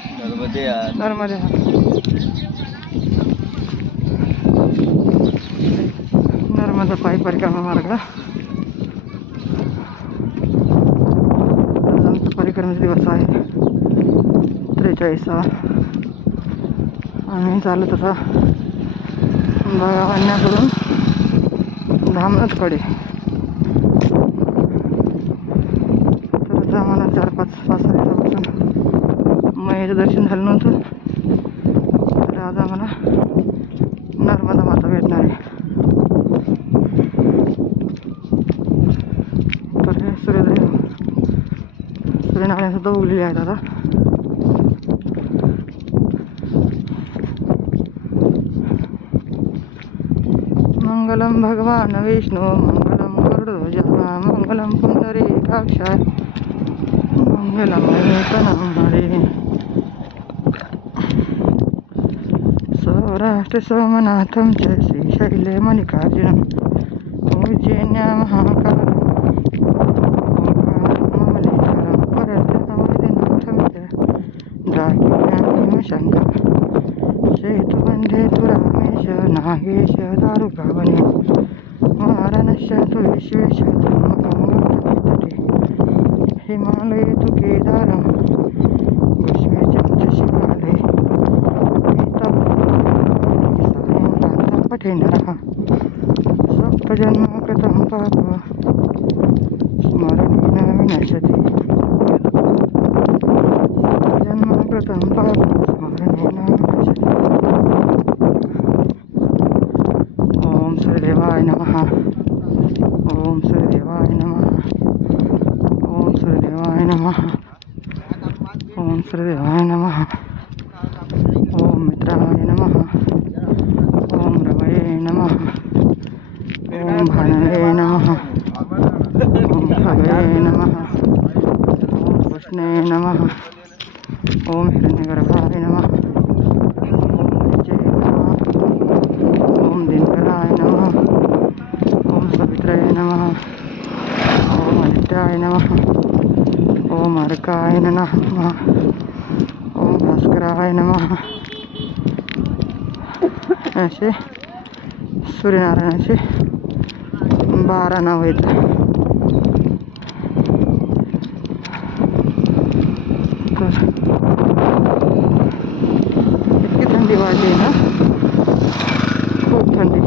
नर्मदे नर्मदा पायी परिक्रमा मार्ग. आमचा परिक्रमेचा दिवस आहे 43. आम्ही चालू तसा बघावण्याकडून धामणतकडे. तर आम्हाला 4-5 दिवसापासून मैयाचं दर्शन झालं नव्हतं. तर आज आम्हाला नर्मदा माता भेटणार आहे. तर हे सूर्यनारायण सुद्धा उगलेले आहेत आता. मंगलम भगवान विष्णू मंगलम गरुडध्वज मंगलम पुंडरीकाक्षाय मंगलम एकनाम हरे. सौराष्ट्र सोमनाथम च श्रीशैले मल्लिकार्जुनम उज्जैन्या महाकालम ओंकारमलेश्वरम परद्वैतनाथम च द्राक्षायणीमशंकरम सेतुबंधे तु रामेश नागेश दारुकावने वाराणस्य तु विश्वेश धर्मगंगोत्तमे हिमालये तु केदारम विश्वेशं च शिवालये सायं पठे नरः सप्तजन्म कृतं पाप स्मरणेन विनश्यति. सप्तजन्म कृतं पाप स्मरणेन विनश्यति. ओम सूर्यदेवाय नमः. ओम सूर्यदेवाय नमः. ओम सूर्यदेवाय नमः. ओम सूर्यदेवाय नमः. ओम मित्राय नमः. ओम रवये नमः. ओम भानवे नमः. ओम खगये नमः. ओम कृष्णे नमः. ओम हिरण्यगर्भाय नमः. ओम विजय नमः. ओम दिनकराय नमः. ओम सवित्राय नमः. ओम आदित्याय नमः. ओम अर्काय नमः. ओम भास्कराय नमः. असे सूर्यनारायणाचे 12 नाव आहेत. तर इतकी थंडी वाढली ना, खूप थंडी.